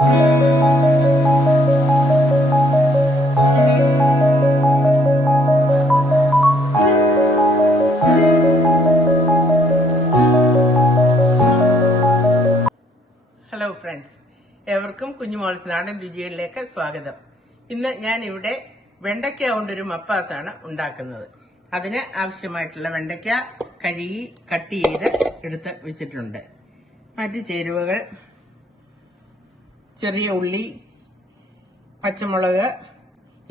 Hello friends, ഏവർക്കും കുഞ്ഞുമോൾസ് നാടൻ രുചികളിലേക്ക് സ്വാഗതം. ഇന്ന് ഞാൻ ഇവിടെ വെണ്ടയ്ക്ക കൊണ്ടൊരു മപ്പാസാണ് ഉണ്ടാക്കുന്നത്. അതിന് ആവശ്യമായിട്ടുള്ള വെണ്ടയ്ക്ക കഴുകി കട്ട് ചെയ്ത് എടുത്ത് വെച്ചിട്ടുണ്ട്. മറ്റ് ചേരുവകൾ: ചെറിയ ഉള്ളി, പച്ചമുളക്,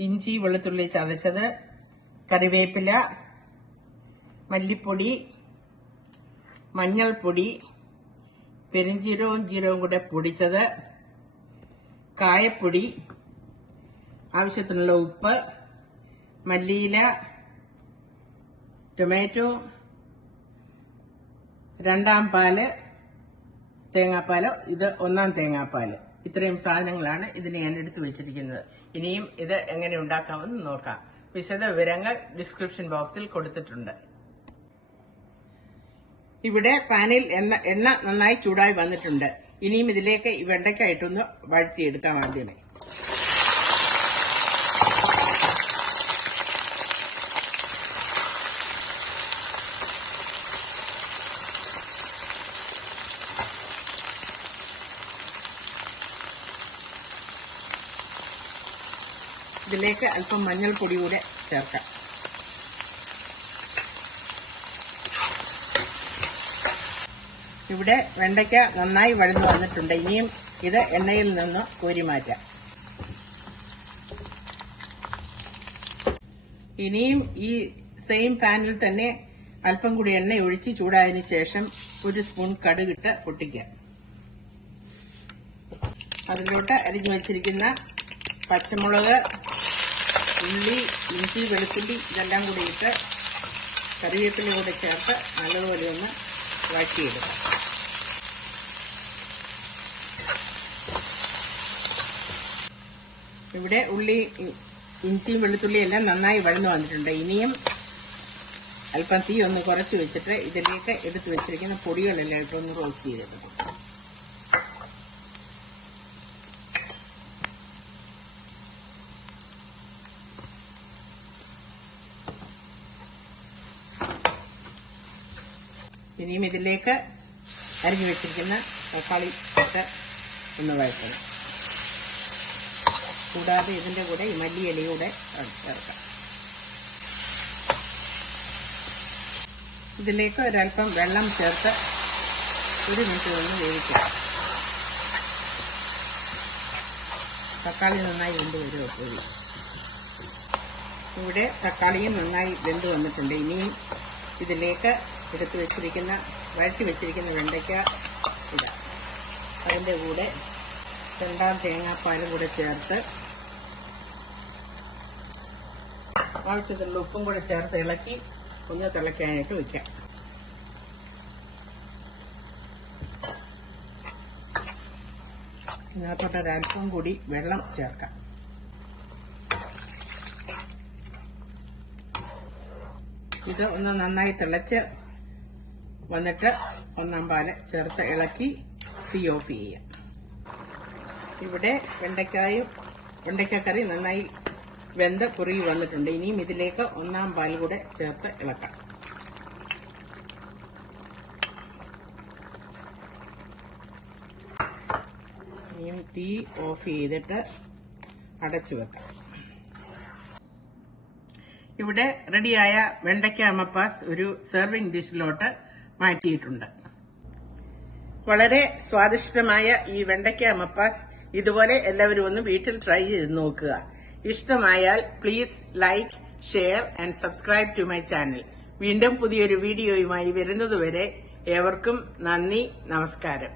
ഇഞ്ചി വെളുത്തുള്ളി ചതച്ചത്, കറിവേപ്പില, മല്ലിപ്പൊടി, മഞ്ഞൾപ്പൊടി, പെരിഞ്ചീരവും ജീരകവും കൂടെ പൊടിച്ചത്, കായപ്പൊടി, ആവശ്യത്തിനുള്ള ഉപ്പ്, മല്ലിയില, ടൊമാറ്റോ, രണ്ടാം പാല്, തേങ്ങാപ്പാലോ ഇത് ഒന്നാം തേങ്ങാപ്പാല്. ഇത്രയും സാധനങ്ങളാണ് ഇതിന് ഞാൻ എടുത്തു വെച്ചിരിക്കുന്നത്. ഇനിയും ഇത് എങ്ങനെ ഉണ്ടാക്കാമെന്ന് നോക്കാം. വിശദ വിവരങ്ങൾ ഡിസ്ക്രിപ്ഷൻ ബോക്സിൽ കൊടുത്തിട്ടുണ്ട്. ഇവിടെ പാനിൽ എണ്ണ നന്നായി ചൂടായി വന്നിട്ടുണ്ട്. ഇനിയും ഇതിലേക്ക് ഈ വെണ്ടയ്ക്ക ഇട്ടൊന്ന് വഴറ്റിയെടുക്കാം. ആദ്യമേ ഇതിലേക്ക് അല്പം മഞ്ഞൾപ്പൊടി കൂടെ ചേർക്കാം. ഇവിടെ വെണ്ടയ്ക്ക നന്നായി വഴന്നു വന്നിട്ടുണ്ട്. ഇനിയും ഇത് എണ്ണയിൽ നിന്ന് കോരി മാറ്റാം. ഇനിയും ഈ സെയിം പാനിൽ തന്നെ അല്പം കൂടി എണ്ണ ഒഴിച്ച് ചൂടായതിനു ശേഷം ഒരു സ്പൂൺ കടുകിട്ട് പൊട്ടിക്കാം. അതിലോട്ട് അരിഞ്ഞു വച്ചിരിക്കുന്ന പച്ചമുളക്, ഉള്ളി, ഇഞ്ചി, വെളുത്തുള്ളി ഇതെല്ലാം കൂടി ഇട്ട് കറിവേപ്പില കൂടെ ചേർത്ത് നല്ലതുപോലെ ഒന്ന് വഴറ്റിയെടുക്കാം. ഇവിടെ ഉള്ളി, ഇഞ്ചിയും വെളുത്തുള്ളിയും എല്ലാം നന്നായി വഴന്നു വന്നിട്ടുണ്ട്. ഇനിയും അല്പം തീ ഒന്ന് കുറച്ച് വെച്ചിട്ട് ഇതിലേക്ക് എടുത്ത് വെച്ചിരിക്കുന്ന പൊടികളെല്ലാം ഇട്ടൊന്ന് റോസ്റ്റ് ചെയ്തെടുക്കും. ഇനിയും ഇതിലേക്ക് അരിഞ്ഞു വെച്ചിരിക്കുന്ന തക്കാളി ഇട്ട് ഒന്ന് വഴറ്റണം. കൂടാതെ ഇതിന്റെ കൂടെ ഈ മല്ലിയിലയൂടെ ചേർക്കാം. ഇതിലേക്ക് ഒരൽപ്പം വെള്ളം ചേർത്ത് ഒരു മിനിറ്റ് ഒന്ന് വേവിക്കാം. തക്കാളി നന്നായി വെന്ത് വരും എപ്പോഴും. ഇവിടെ തക്കാളിയും നന്നായി വെന്ത് വന്നിട്ടുണ്ട്. ഇനിയും ഇതിലേക്ക് എടുത്ത് വെച്ചിരിക്കുന്ന വഴറ്റി വെച്ചിരിക്കുന്ന വെണ്ടയ്ക്ക ഇടാം. അതിൻ്റെ കൂടെ രണ്ടാം തേങ്ങാപ്പാലും കൂടെ ചേർത്ത് ആവശ്യത്തിനുള്ള ഉപ്പും കൂടെ ചേർത്ത് ഇളക്കി ഒന്ന് തിളയ്ക്കാനായിട്ട് വയ്ക്കാം. ഇതിനകത്തോട്ടൊരൽപ്പം കൂടി വെള്ളം ചേർക്കാം. ഇത് ഒന്ന് നന്നായി തിളച്ച് വന്നിട്ട് ഒന്നാം പാല് ചേർത്ത് ഇളക്കി തീ ഓഫ് ചെയ്യാം. ഇവിടെ വെണ്ടയ്ക്കക്കറി നന്നായി വെന്ത് കുറുകി വന്നിട്ടുണ്ട്. ഇനിയും ഇതിലേക്ക് ഒന്നാം പാൽ കൂടെ ചേർത്ത് ഇളക്കാം. ഇനിയും തീ ഓഫ് ചെയ്തിട്ട് അടച്ചു വെക്കാം. ഇവിടെ റെഡിയായ വെണ്ടയ്ക്ക മപ്പാസ് ഒരു സെർവിംഗ് ഡിഷിലോട്ട് മാറ്റിയിട്ടുണ്ട്. വളരെ സ്വാദിഷ്ടമായ ഈ വെണ്ടയ്ക്ക മപ്പാസ് ഇതുപോലെ എല്ലാവരും ഒന്ന് വീട്ടിൽ ട്രൈ ചെയ്ത് നോക്കുക. ഇഷ്ടമായാൽ please like, share and subscribe to my channel. വീണ്ടും പുതിയൊരു വീഡിയോയുമായി വരുന്നതുവരെ ഏവർക്കും നന്ദി, നമസ്കാരം.